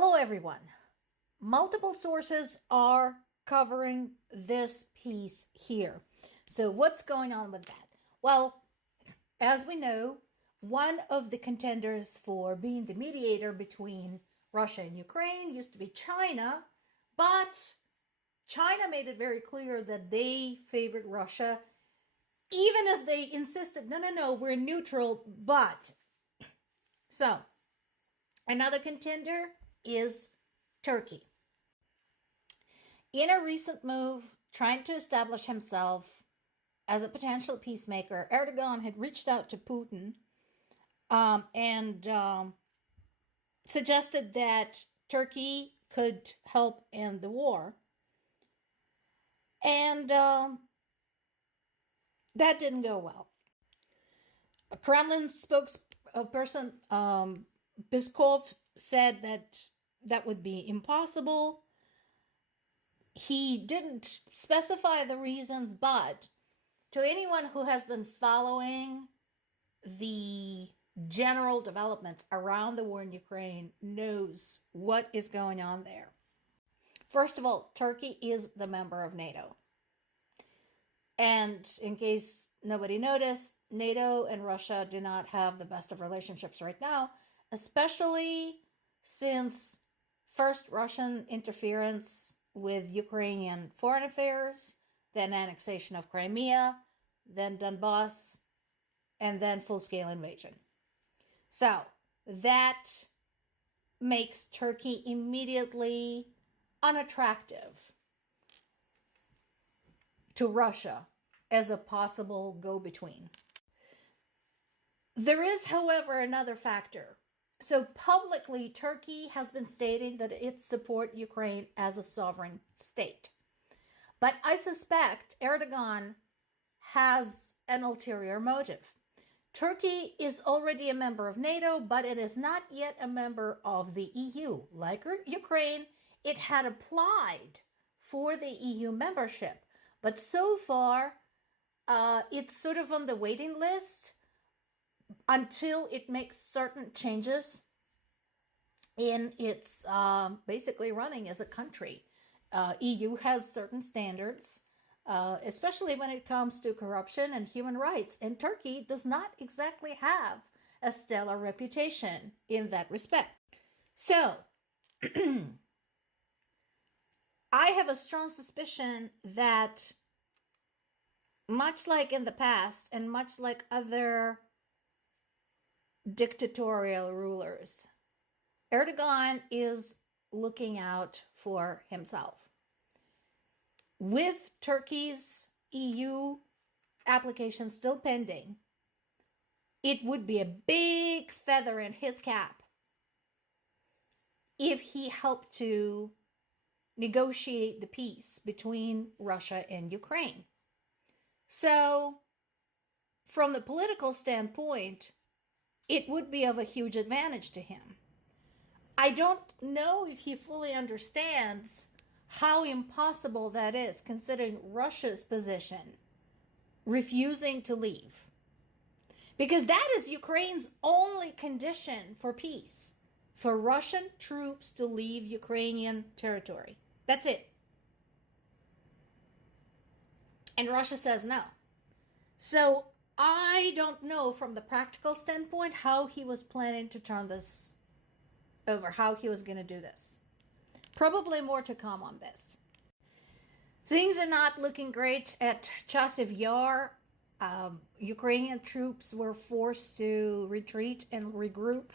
Hello, everyone. Multiple sources are covering this piece here. So what's going on with that? Well, as we know, one of the contenders for being the mediator between Russia and Ukraine used to be China, but China made it very clear that they favored Russia, even as they insisted, no, we're neutral, but. So, another contender is Turkey. In a recent move, trying to establish himself as a potential peacemaker, Erdogan had reached out to Putin and suggested that Turkey could help end the war. And that didn't go well. A Kremlin spokesperson, Peskov, said that would be impossible. He didn't specify the reasons, but to anyone who has been following the general developments around the war in Ukraine knows what is going on there. First of all, Turkey is the member of NATO. And in case nobody noticed, NATO and Russia do not have the best of relationships right now, especially since first Russian interference with Ukrainian foreign affairs, then annexation of Crimea, then Donbass, and then full-scale invasion. So that makes Turkey immediately unattractive to Russia as a possible go-between. There is, however, another factor. So publicly, Turkey has been stating that it supports Ukraine as a sovereign state. But I suspect Erdogan has an ulterior motive. Turkey is already a member of NATO, but it is not yet a member of the EU. Like Ukraine, it had applied for the EU membership. But so far, it's sort of on the waiting list until it makes certain changes in its basically running as a country. EU has certain standards, especially when it comes to corruption and human rights, and Turkey does not exactly have a stellar reputation in that respect. So, I have a strong suspicion that much like in the past and much like other dictatorial rulers, Erdogan is looking out for himself. With Turkey's EU application still pending, it would be a big feather in his cap if he helped to negotiate the peace between Russia and Ukraine. So, from the political standpoint, it would be of a huge advantage to him. I don't know if he fully understands how impossible that is, considering Russia's position, refusing to leave. Because that is Ukraine's only condition for peace, for Russian troops to leave Ukrainian territory. That's it. And Russia says no. So I don't know from the practical standpoint how he was planning to turn this over, how he was going to do this. Probably more to come on this. Things are not looking great at Chasiv Yar. Ukrainian troops were forced to retreat and regroup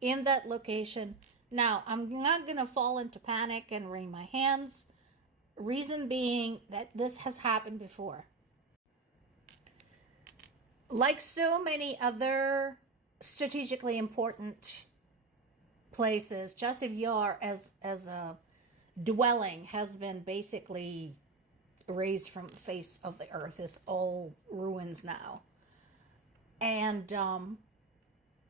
in that location. Now, I'm not going to fall into panic and wring my hands. Reason being that this has happened before. Like so many other strategically important places, Chasiv Yar as a dwelling has been basically erased from the face of the earth. It's all ruins now. And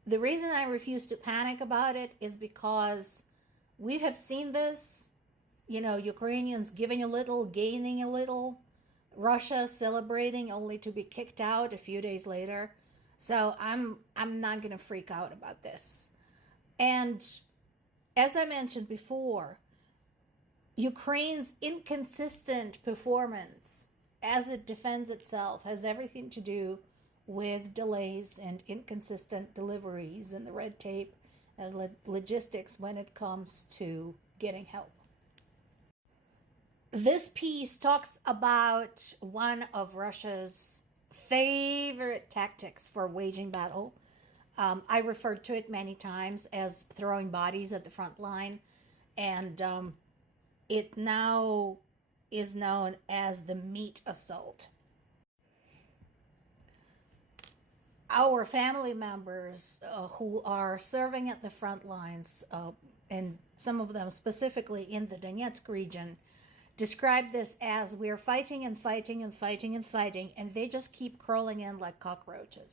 the reason I refuse to panic about it is because we have seen this, Ukrainians giving a little, gaining a little, Russia celebrating only to be kicked out a few days later. So I'm not going to freak out about this. And As I mentioned before, Ukraine's inconsistent performance as it defends itself has everything to do with delays and inconsistent deliveries and the red tape and logistics when it comes to getting help. This piece talks about one of Russia's favorite tactics for waging battle. I referred to it many times as throwing bodies at the front line, and it now is known as the meat assault. Our family members who are serving at the front lines, and some of them specifically in the Donetsk region, describe this as we're fighting and fighting and fighting and fighting, and they just keep crawling in like cockroaches.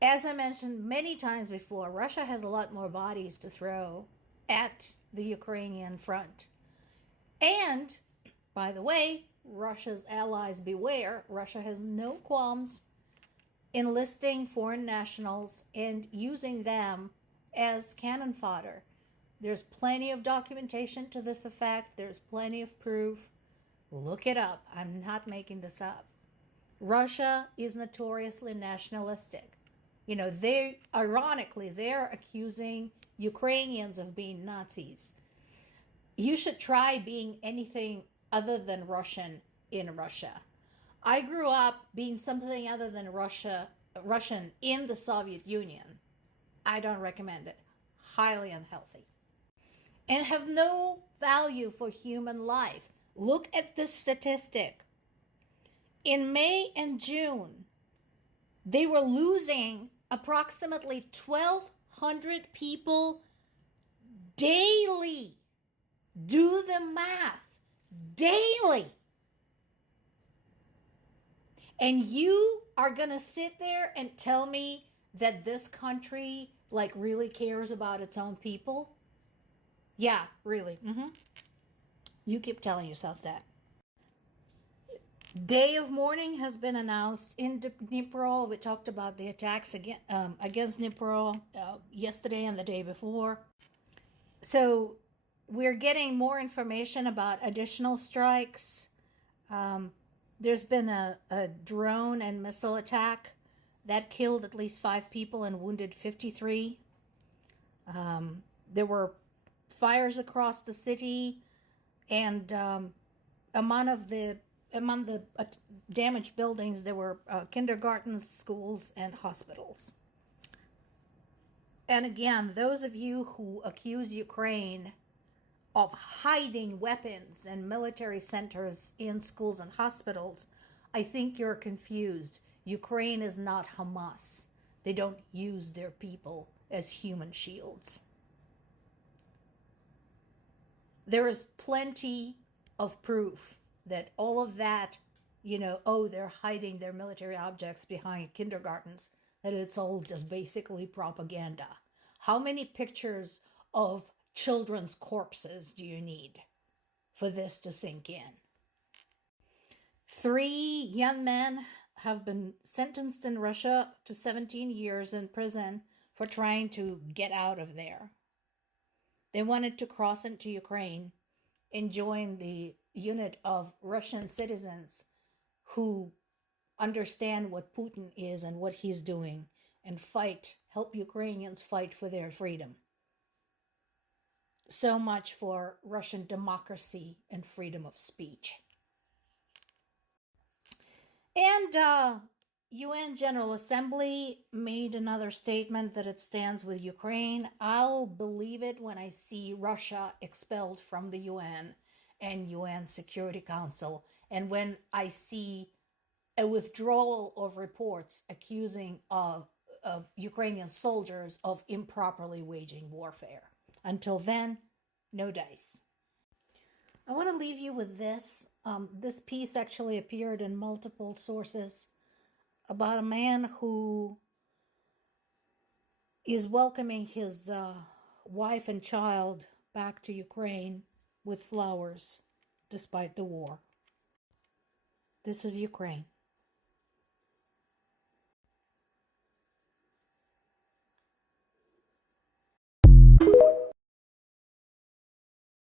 As I mentioned many times before, Russia has a lot more bodies to throw at the Ukrainian front. And, by the way, Russia's allies beware. Russia has no qualms enlisting foreign nationals and using them as cannon fodder. There's plenty of documentation to this effect. There's plenty of proof. Look it up. I'm not making this up. Russia is notoriously nationalistic. You know, ironically, they're accusing Ukrainians of being Nazis. You should try being anything other than Russian in Russia. I grew up being something other than Russian in the Soviet Union. I don't recommend it. Highly unhealthy. And have no value for human life. Look at this statistic. In May and June, they were losing approximately 1,200 people daily. Do the math. Daily. And you are going to sit there and tell me that this country really cares about its own people? Yeah, really. You keep telling yourself that. Day of mourning has been announced in Dnipro. We talked about the attacks against Dnipro yesterday and the day before. So we're getting more information about additional strikes. There's been a drone and missile attack that killed at least 5 people and wounded 53. There were fires across the city, and among the damaged buildings, there were kindergartens, schools, and hospitals. And again, those of you who accuse Ukraine of hiding weapons and military centers in schools and hospitals, I think you're confused. Ukraine is not Hamas. They don't use their people as human shields. There is plenty of proof that all of that, they're hiding their military objects behind kindergartens, that it's all just basically propaganda. How many pictures of children's corpses do you need for this to sink in? 3 young men have been sentenced in Russia to 17 years in prison for trying to get out of there. They wanted to cross into Ukraine and join the unit of Russian citizens who understand what Putin is and what he's doing, and help Ukrainians fight for their freedom. So much for Russian democracy and freedom of speech. And UN General Assembly made another statement that it stands with Ukraine. I'll believe it when I see Russia expelled from the UN and UN Security Council, and when I see a withdrawal of reports accusing Ukrainian soldiers of improperly waging warfare. Until then, no dice. I want to leave you with this. This piece actually appeared in multiple sources about a man who is welcoming his wife and child back to Ukraine with flowers despite the war. This is Ukraine.